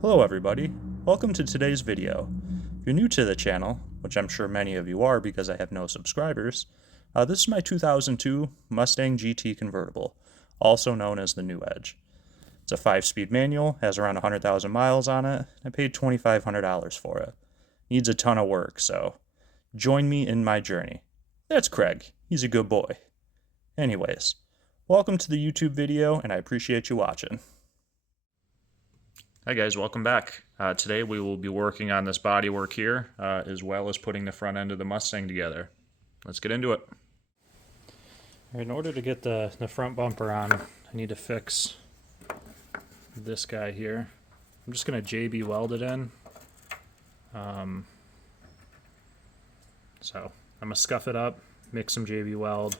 Hello everybody, welcome to today's video. If you're new to the channel, which I'm sure many of you are because I have no subscribers, this is my 2002 Mustang GT convertible, also known as the New Edge. It's a 5-speed manual, has around 100,000 miles on it. I paid $2,500 for it. Needs a ton of work, so join me in my journey. That's Craig, he's a good boy. Anyways, welcome to the YouTube video and I appreciate you watching. Hi guys, welcome back. Today we will be working on this bodywork here, as well as putting the front end of the Mustang together. Let's get into it. In order to get the front bumper on, I need to fix this guy here. I'm just going to JB weld it in. So I'm going to scuff it up, mix some JB weld,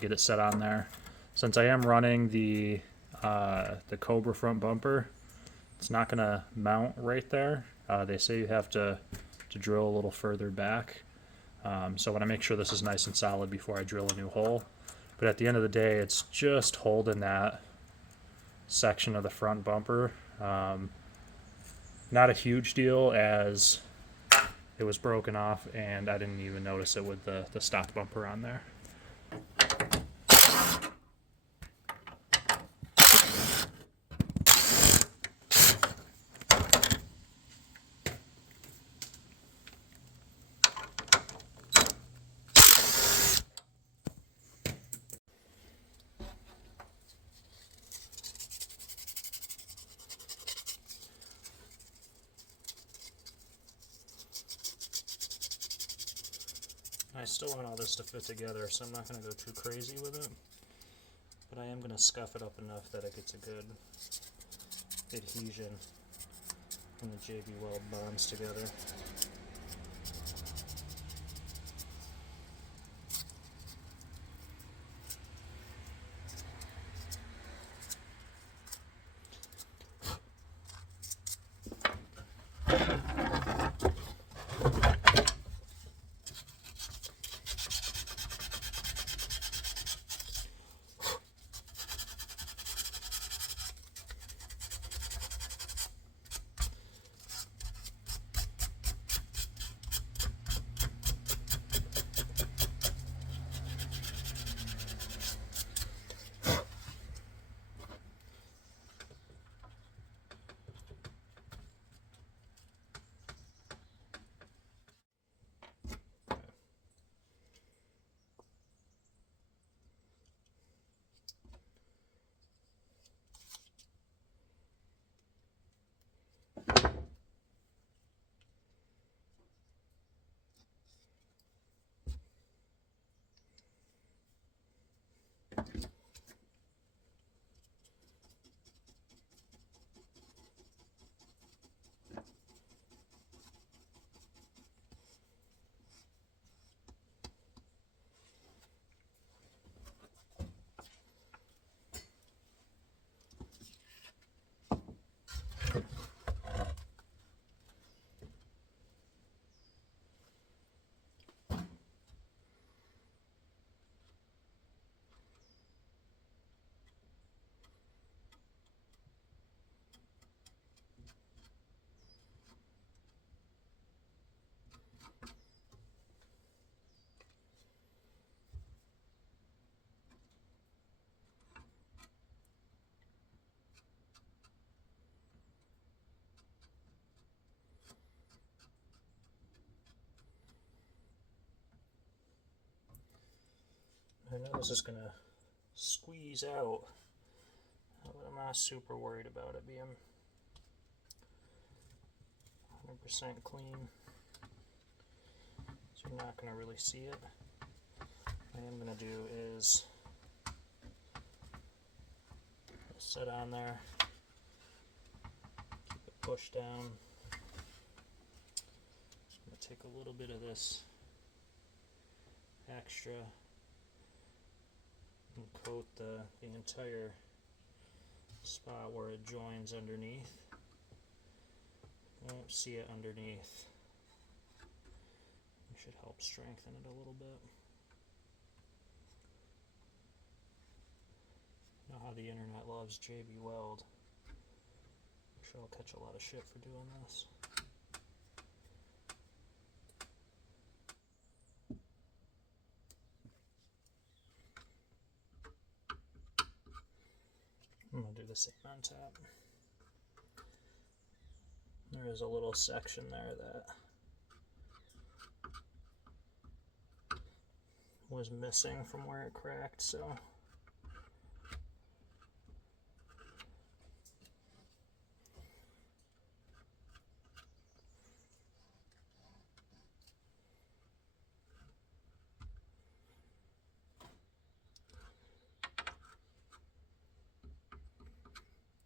get it set on there. Since I am running the Cobra front bumper, it's not going to mount right there. They say you have to drill a little further back. So I want to make sure this is nice and solid before I drill a new hole. But at the end of the day, it's just holding that section of the front bumper. Not a huge deal, as it was broken off and I didn't even notice it with the stock bumper on there. I still want all this to fit together, so I'm not going to go too crazy with it, but I am going to scuff it up enough that it gets a good adhesion when the JB weld bonds together. I know this is going to squeeze out, but I'm not super worried about it being 100% clean, so you're not going to really see it. What I am going to do is set on there, keep it pushed down. I'm going to take a little bit of this extra and coat the entire spot where it joins underneath. You won't see it underneath. It should help strengthen it a little bit. You know how the internet loves JB Weld. sure I'll catch a lot of shit for doing this. I'm going to do the same on top. There is a little section there that was missing from where it cracked, so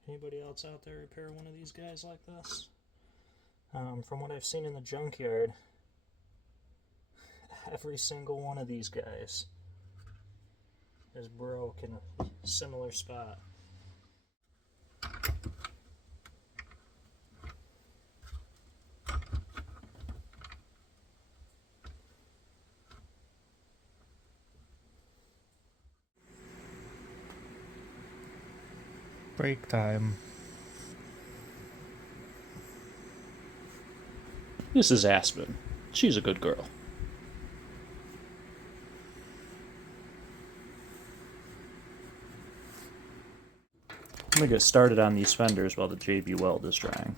anybody else out there repair one of these guys like this? From what I've seen in the junkyard, every single one of these guys is broke in a similar spot. Break time. This is Aspen. She's a good girl. I'm going to get started on these fenders while the JB weld is drying.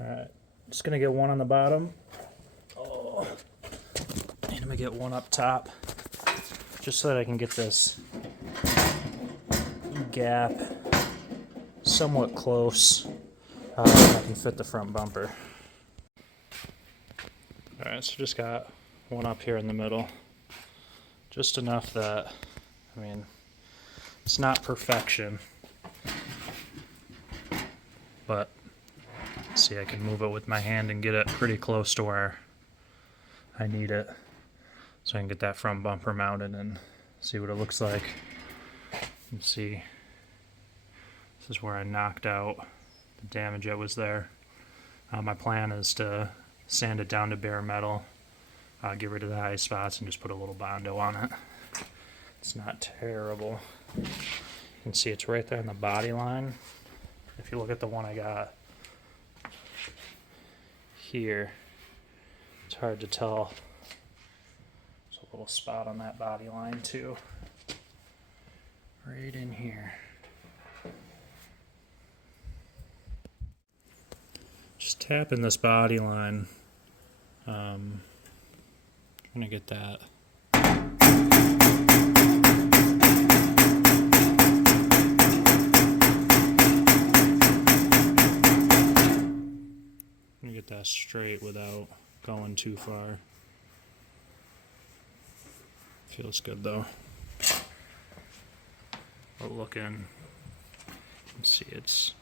Alright, just going to get one on the bottom. And I'm going to get one up top, just so that I can get this gap somewhat close. I can fit the front bumper. Alright, so just got one up here in the middle. Just enough that, I mean, it's not perfection, but see, I can move it with my hand and get it pretty close to where I need it, so I can get that front bumper mounted and see what it looks like. You can see this is where I knocked out the damage that was there. My plan is to sand it down to bare metal, get rid of the high spots, and just put a little Bondo on it. It's not terrible. You can see it's right there in the body line. If you look at the one I got here, it's hard to tell. There's a little spot on that body line too, right in here. Just tapping this body line. I'm gonna get that. Get that straight without going too far. Feels good though. But looking, you can see it's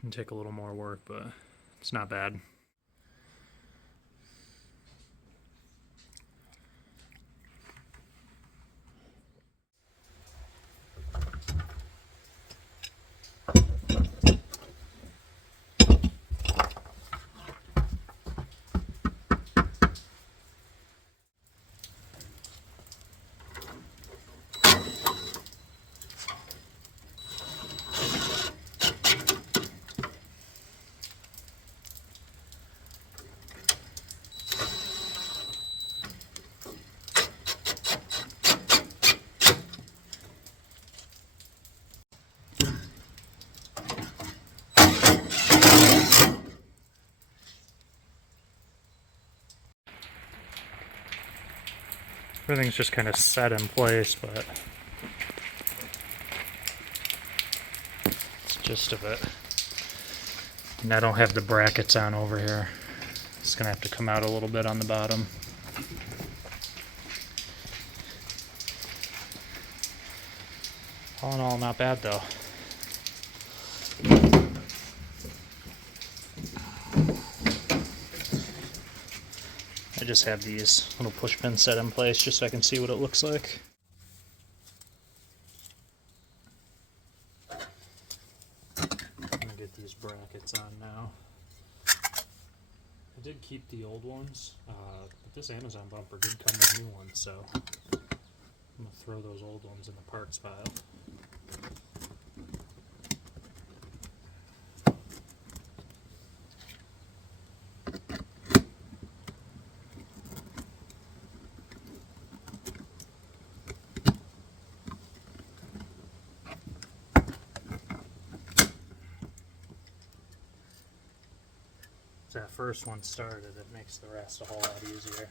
can take a little more work, but it's not bad. Everything's just kind of set in place, but it's just of it. And I don't have the brackets on over here. It's gonna have to come out a little bit on the bottom. All in all, not bad though. I just have these little push pins set in place just so I can see what it looks like. I'm gonna get these brackets on now. I did keep the old ones, but this Amazon bumper did come with new ones, so I'm gonna throw those old ones in the parts pile. That first one started, it makes the rest a whole lot easier.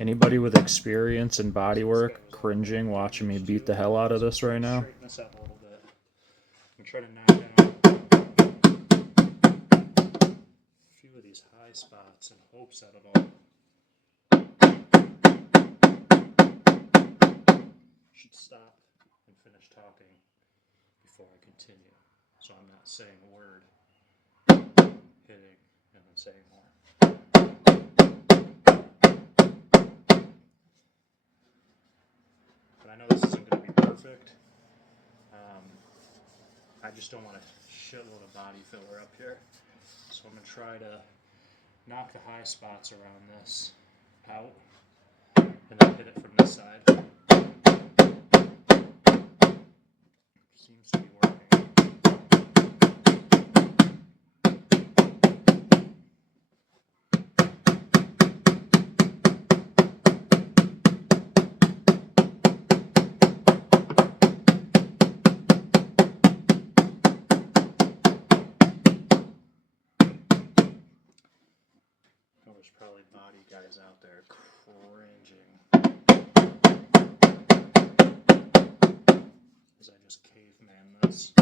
Anybody with experience in bodywork cringing watching me beat the hell out of this right now? Straighten this up a little bit. I'm trying to knock down a few of these high spots in hopes that it'll should stop and finish talking before I continue. So I'm not saying a word, hitting, and then saying more. I know this isn't going to be perfect. I just don't want a shitload of body filler up here. So I'm going to try to knock the high spots around this out and then hit it from this side. Seems to be working. There's probably body guys out there cringing as I just caveman this.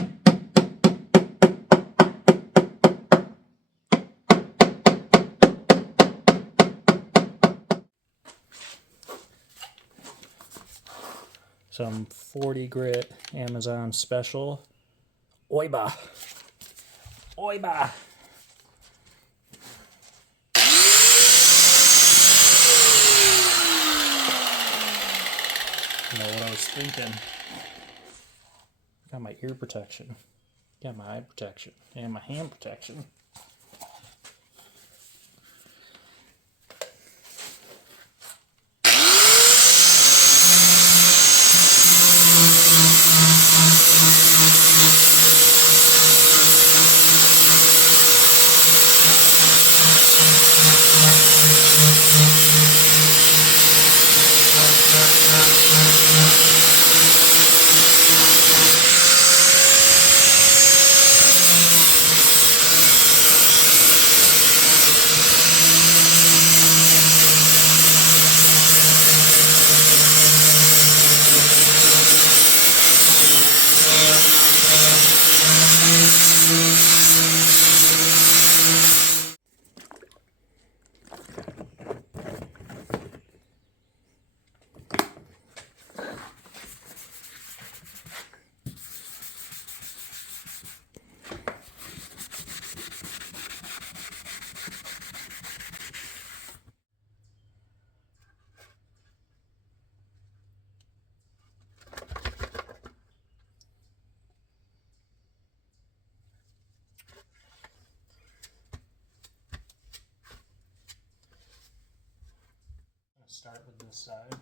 Some 40 grit Amazon special. Oiba! Oiba! You know what I was thinking? Got my ear protection, got my eye protection, and my hand protection. Start with this side.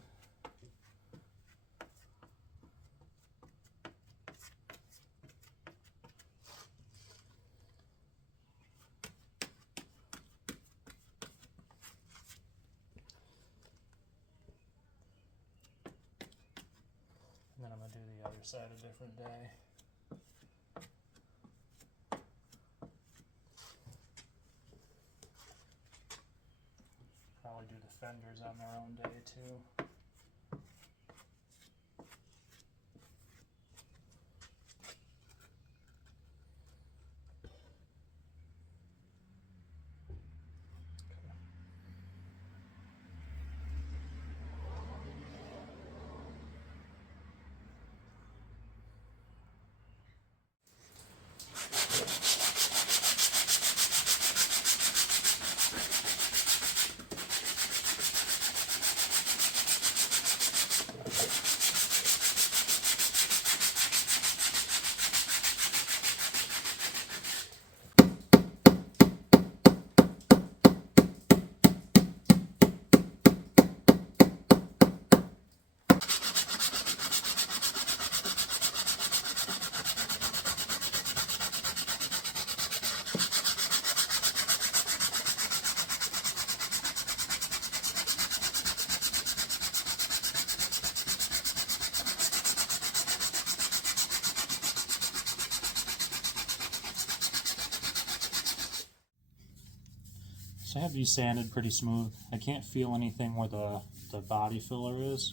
I'm going to do the other side a different day. Probably do the fenders on their own day too. So I have these sanded pretty smooth. I can't feel anything where the body filler is.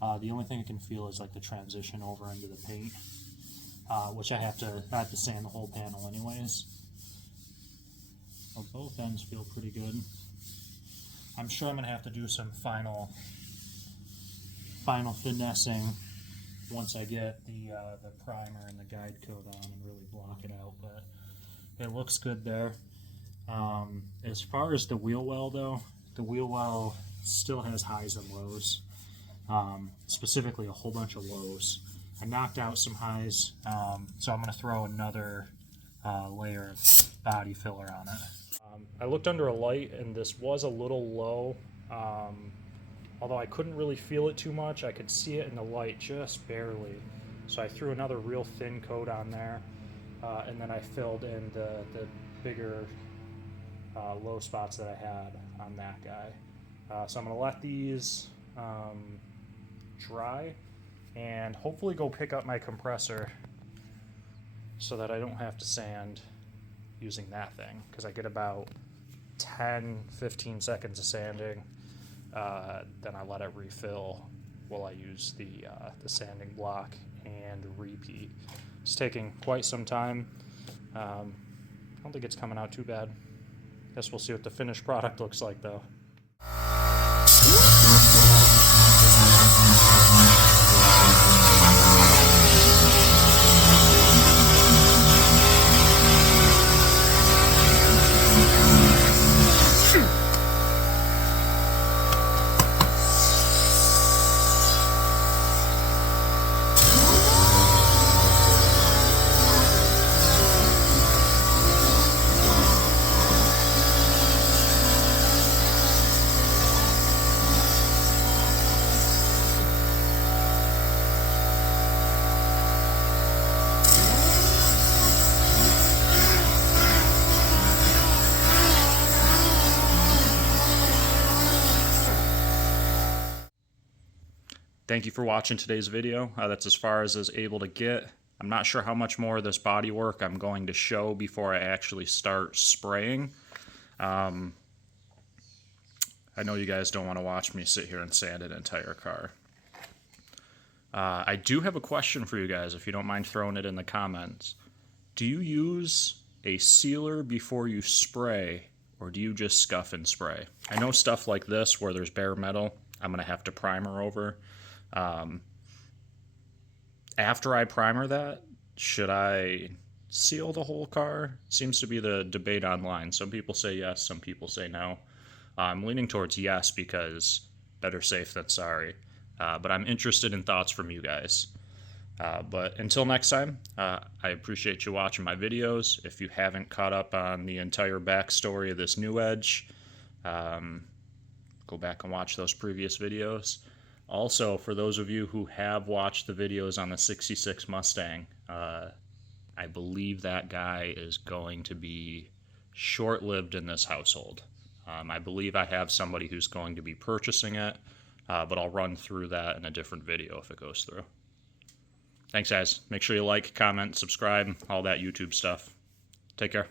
The only thing I can feel is like the transition over into the paint, which I have to sand the whole panel anyways. Well, both ends feel pretty good. I'm sure I'm gonna have to do some final finessing once I get the primer and the guide coat on and really block it out, but it looks good there. As far as the wheel well though, the wheel well still has highs and lows, specifically a whole bunch of lows. I knocked out some highs, so I'm going to throw another layer of body filler on it. I looked under a light and this was a little low, although I couldn't really feel it too much. I could see it in the light just barely, so I threw another real thin coat on there, and then I filled in the bigger low spots that I had on that guy. So I'm going to let these dry and hopefully go pick up my compressor so that I don't have to sand using that thing, because I get about 10-15 seconds of sanding, then I let it refill while I use the sanding block and repeat. It's taking quite some time. I don't think it's coming out too bad. Guess we'll see what the finished product looks like though. Thank you for watching today's video. That's as far as I was able to get. I'm not sure how much more of this body work I'm going to show before I actually start spraying. I know you guys don't want to watch me sit here and sand an entire car. I do have a question for you guys, if you don't mind throwing it in the comments. Do you use a sealer before you spray, or do you just scuff and spray? I know stuff like this where there's bare metal, I'm going to have to primer over. After I primer that, should I seal the whole car? Seems to be the debate online. Some people say yes, some people say no. I'm leaning towards yes, because better safe than sorry. But I'm interested in thoughts from you guys. But until next time, I appreciate you watching my videos. If you haven't caught up on the entire backstory of this new Edge, go back and watch those previous videos. Also, for those of you who have watched the videos on the 66 Mustang, I believe that guy is going to be short-lived in this household. I believe I have somebody who's going to be purchasing it, but I'll run through that in a different video if it goes through. Thanks, guys. Make sure you like, comment, subscribe, all that YouTube stuff. Take care.